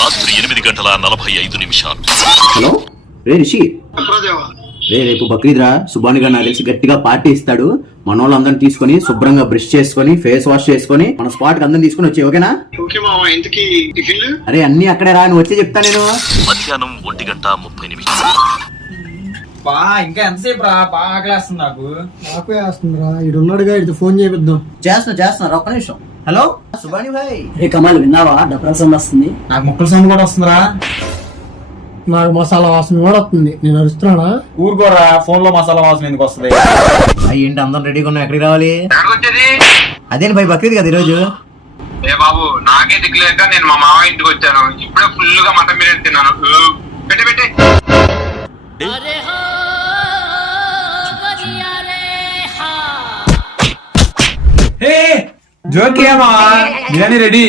రాత్రి 8:45. హలో రే రిషి, రే రేపు బక్రీద్ రా. సుబాని గారు నాకు తెలిసి గట్టిగా పార్టీ ఇస్తాడు. మన వాళ్ళందరిని తీసుకుని శుభ్రంగా బ్రష్ చేసుకుని ఫేస్ వాష్ చేసుకుని మన స్పాట్ కి అందరిని తీసుకుని వచ్చి ఓకేనా? అరే అన్ని అక్కడే రా, నువ్వు వచ్చి చెప్తా నేను. మధ్యాహ్నం 1:30. ఇంకా ఎంతసేపు రా? బాగా ఆకలేస్తుంది నాకు. నాకు వేస్తుందిరా, ఇడు ఉన్నాడుగా, ఇటు ఫోన్ చేపిద్దాం. చేస్తున్నా ఒక్క నిమిషం. హలో సుబాని భాయ్. రే కమాల్, విన్నావా? డబ్బుల సౌండ్ వస్తుంది. నాకు ముక్కల సౌండ్ కూడా వస్తుందిరా. నాకు మసాలా వాసన కూడా వస్తుంది. నేను అరుస్తున్నానా? ఊరుకోరా, ఫోన్ లో మసాలా వాసన ఎందుకు వస్తుంది? ఏంటి అందరం రెడీగా ఉన్నాం, ఎక్కడికి రావాలి? అదేంటి భాయ్ బక్రీద్ కదా ఈరోజు. ఏ బాబు, నాకే దిక్కులేక నేను మా మామ ఇంటికి వచ్చాను. ఇప్పుడే ఫుల్ గా మటన్ బిర్యానీ తిన్నాను. పెట్టి జోకేమా బిర్యానీ రెడీ.